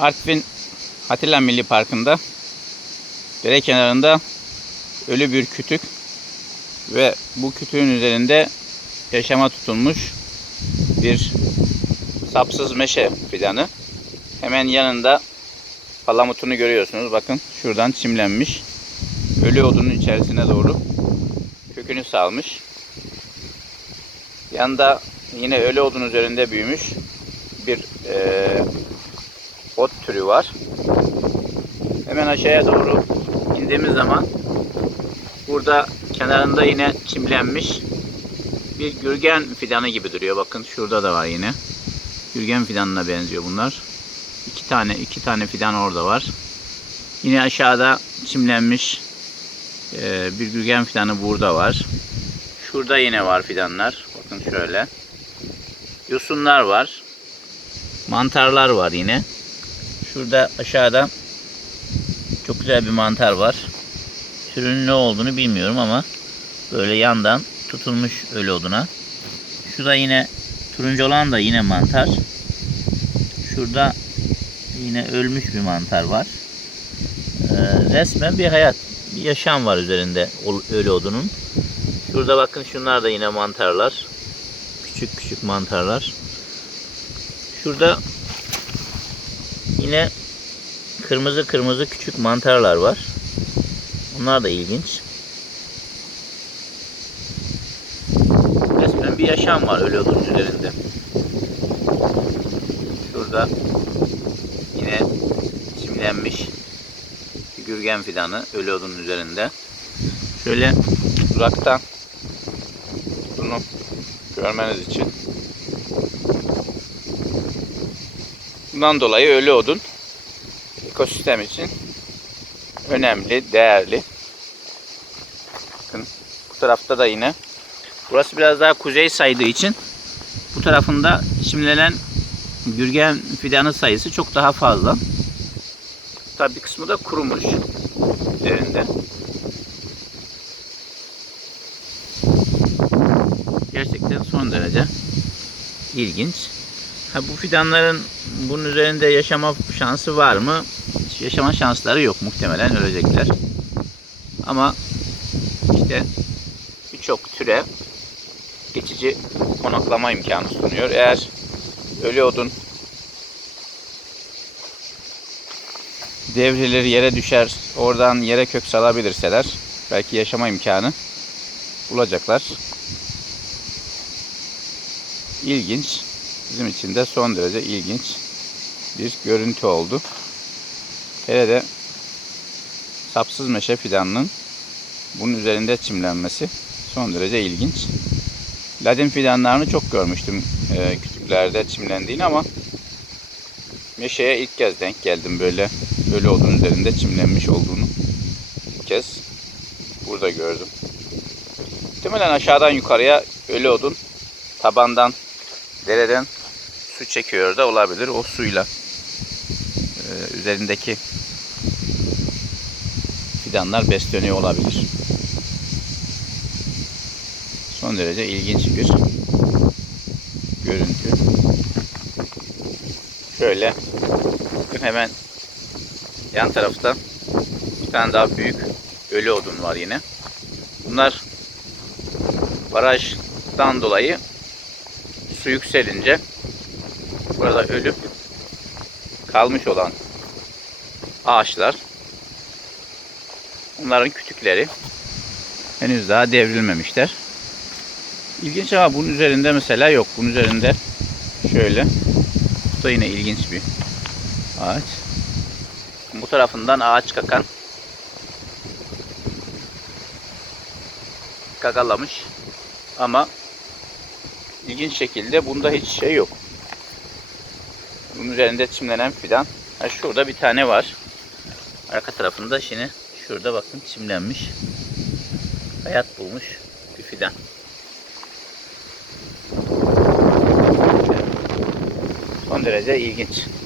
Artvin Atilla Milli Parkı'nda dere kenarında ölü bir kütük ve bu kütüğün üzerinde yaşama tutulmuş bir sapsız meşe fidanı. Hemen yanında palamutunu görüyorsunuz. Bakın şuradan çimlenmiş. Ölü odunun içerisine doğru kökünü salmış. Yanında yine ölü odun üzerinde büyümüş bir eee ot türü var. Hemen aşağıya doğru indiğimiz zaman burada kenarında yine çimlenmiş bir gürgen fidanı gibi duruyor. Bakın şurada da var yine. Gürgen fidanına benziyor bunlar. İki tane iki tane fidan orada var. Yine aşağıda çimlenmiş e, bir gürgen fidanı burada var. Şurada yine var fidanlar. Bakın şöyle. Yosunlar var. Mantarlar var yine. Şurada aşağıda çok güzel bir mantar var. Türünün ne olduğunu bilmiyorum ama böyle yandan tutulmuş ölü oduna. Şurada yine turuncu olan da yine mantar. Şurada yine ölmüş bir mantar var. Ee, resmen bir hayat, bir yaşam var üzerinde ölü odunun. Şurada bakın şunlar da yine mantarlar. Küçük küçük mantarlar. Şurada yine kırmızı kırmızı küçük mantarlar var. Onlar da ilginç. Resmen bir yaşam var ölü odunun üzerinde. Şurada yine çimlenmiş gürgen fidanı ölü odunun üzerinde. Şöyle uzaktan bunu görmeniz için. Bundan dolayı ölü odun ekosistem için önemli, değerli. Bakın bu tarafta da yine. Burası biraz daha kuzey saydığı için bu tarafında çimlenen gürgen fidanı sayısı çok daha fazla. Tabi bir kısmı da kurumuş üzerinde. Gerçekten son derece ilginç. Ha, bu fidanların bunun üzerinde yaşama şansı var mı? Yaşama şansları yok. Muhtemelen ölecekler. Ama işte birçok türe geçici konaklama imkanı sunuyor. Eğer ölü odun devrilir yere düşer, oradan yere kök salabilirseler belki yaşama imkanı bulacaklar. İlginç. Bizim için de son derece ilginç bir görüntü oldu. Hele de sapsız meşe fidanının bunun üzerinde çimlenmesi son derece ilginç. Ladin fidanlarını çok görmüştüm e, kütüklerde çimlendiğini ama meşeye ilk kez denk geldim böyle ölü odun üzerinde çimlenmiş olduğunu. İlk kez burada gördüm. Muhtemelen aşağıdan yukarıya ölü odun tabandan dereden su çekiyor da olabilir. O suyla e, üzerindeki fidanlar besleniyor olabilir. Son derece ilginç bir görüntü. Şöyle hemen yan tarafta bir tane daha büyük ölü odun var yine. Bunlar barajdan dolayı su yükselince burada ölüp kalmış olan ağaçlar bunların kütükleri henüz daha devrilmemişler. İlginç ama bunun üzerinde mesela yok. Bunun üzerinde şöyle bu da yine ilginç bir ağaç. Bu tarafından ağaç kakan kakalamış ama ilginç şekilde bunda hiç şey yok. Bunun üzerinde çimlenen fidan. Ha şurada bir tane var. Arka tarafında şimdi şurada bakın çimlenmiş. Hayat bulmuş bir fidan. Son derece ilginç.